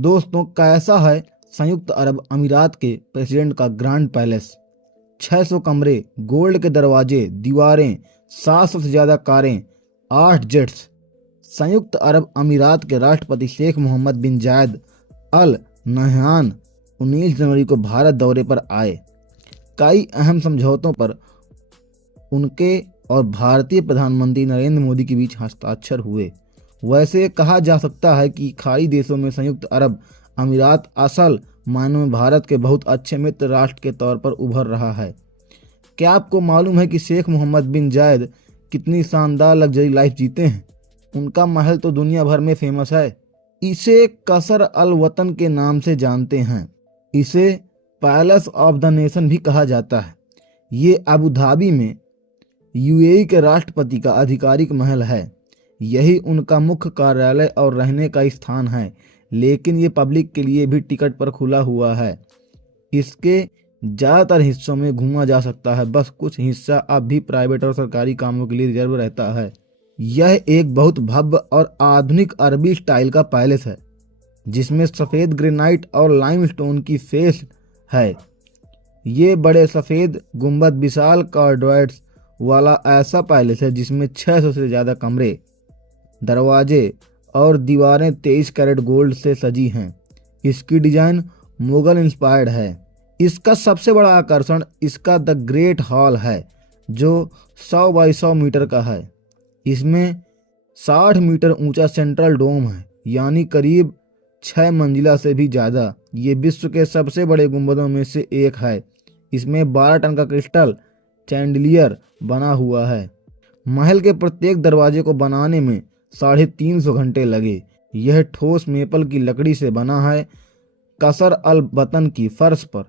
तो दोस्तों, कैसा है संयुक्त अरब अमीरात के प्रेसिडेंट का ग्रैंड पैलेस। 600 कमरे, गोल्ड के दरवाजे, दीवारें, 700 से ज्यादा कारें, 8 जेट्स। संयुक्त अरब अमीरात के राष्ट्रपति शेख मोहम्मद बिन जायद अल नहयान 19 जनवरी को भारत दौरे पर आए। कई अहम समझौतों पर उनके और भारतीय प्रधानमंत्री नरेंद्र मोदी के बीच हस्ताक्षर हुए। वैसे कहा जा सकता है कि खाड़ी देशों में संयुक्त अरब अमीरात असल मायनों में भारत के बहुत अच्छे मित्र राष्ट्र के तौर पर उभर रहा है। क्या आपको मालूम है कि शेख मोहम्मद बिन जायद कितनी शानदार लग्जरी लाइफ जीते हैं? उनका महल तो दुनिया भर में फेमस है। इसे कसर अल वतन के नाम से जानते हैं। इसे पैलेस ऑफ द नेशन भी कहा जाता है। ये अबू धाबी में यूएई के राष्ट्रपति का आधिकारिक महल है। यही उनका मुख्य कार्यालय और रहने का स्थान है, लेकिन ये पब्लिक के लिए भी टिकट पर खुला हुआ है। इसके ज़्यादातर हिस्सों में घूमा जा सकता है, बस कुछ हिस्सा अब भी प्राइवेट और सरकारी कामों के लिए रिजर्व रहता है। यह एक बहुत भव्य और आधुनिक अरबी स्टाइल का पैलेस है, जिसमें सफ़ेद ग्रेनाइट और लाइमस्टोन की फेस है। ये बड़े सफ़ेद गुंबद विशाल कॉरिडोर्स वाला ऐसा पैलेस है जिसमें 600 से ज़्यादा कमरे, दरवाजे और दीवारें 23 कैरेट गोल्ड से सजी हैं। इसकी डिज़ाइन मुगल इंस्पायर्ड है। इसका सबसे बड़ा आकर्षण इसका द ग्रेट हॉल है, जो 100 बाई 100 मीटर का है। इसमें 60 मीटर ऊंचा सेंट्रल डोम है, यानी करीब 6 मंजिला से भी ज़्यादा। ये विश्व के सबसे बड़े गुंबदों में से एक है। इसमें 12 टन का क्रिस्टल चैंडिलियर बना हुआ है। महल के प्रत्येक दरवाजे को बनाने में 350 घंटे लगे। यह ठोस मेपल की लकड़ी से बना है। कसर अल वतन की फर्श पर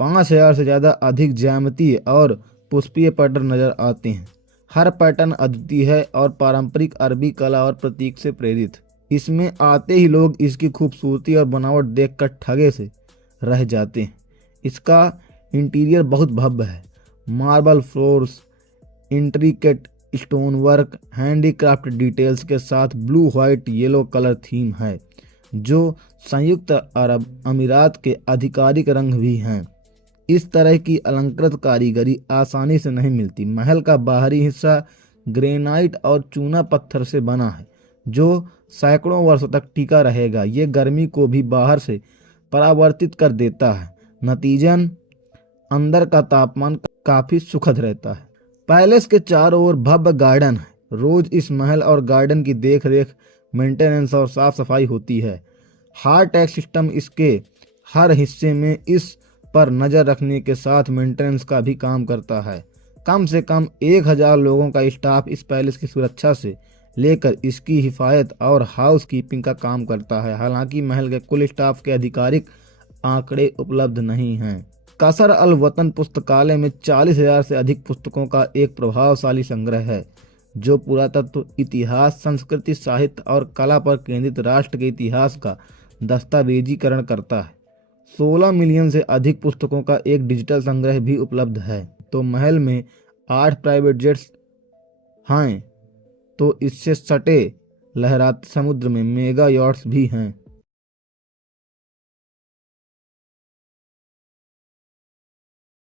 5000 से ज़्यादा अधिक ज्यामितीय और पुष्पीय पैटर्न नजर आते हैं। हर पैटर्न अद्वितीय है और पारंपरिक अरबी कला और प्रतीक से प्रेरित। इसमें आते ही लोग इसकी खूबसूरती और बनावट देखकर ठगे से रह जाते हैं। इसका इंटीरियर बहुत भव्य है। Marble floors, intricate stone work, handicraft details के साथ blue white yellow colour theme है, जो संयुक्त अरब अमीरात के आधिकारिक रंग भी हैं। इस तरह की अलंकृत कारीगरी आसानी से नहीं मिलती। महल का बाहरी हिस्सा ग्रेनाइट और चूना पत्थर से बना है, जो सैकड़ों वर्षों तक टिका रहेगा। ये गर्मी को भी बाहर से परावर्तित कर देता है। नतीजन अंदर का तापमान काफी सुखद रहता है। पैलेस के चारों ओर भव्य गार्डन है। रोज इस महल और गार्डन की देख रेख, मेंटेनेंस और साफ सफाई होती है। हार्ट टैग सिस्टम इसके हर हिस्से में इस पर नज़र रखने के साथ मेंटेनेंस का भी काम करता है। कम से कम 1000 लोगों का स्टाफ इस पैलेस की सुरक्षा से लेकर इसकी हिफाजत और हाउस कीपिंग का काम करता है। हालांकि महल के कुल स्टाफ के आधिकारिक आंकड़े उपलब्ध नहीं हैं। कसर अल वतन पुस्तकालय में 40,000 से अधिक पुस्तकों का एक प्रभावशाली संग्रह है, जो पुरातत्व, इतिहास, संस्कृति, साहित्य और कला पर केंद्रित राष्ट्र के इतिहास का दस्तावेजीकरण करता है। 16 मिलियन से अधिक पुस्तकों का एक डिजिटल संग्रह भी उपलब्ध है। तो महल में 8 प्राइवेट जेट्स हैं, तो इससे सटे लहराते समुद्र में मेगा यॉट्स भी हैं।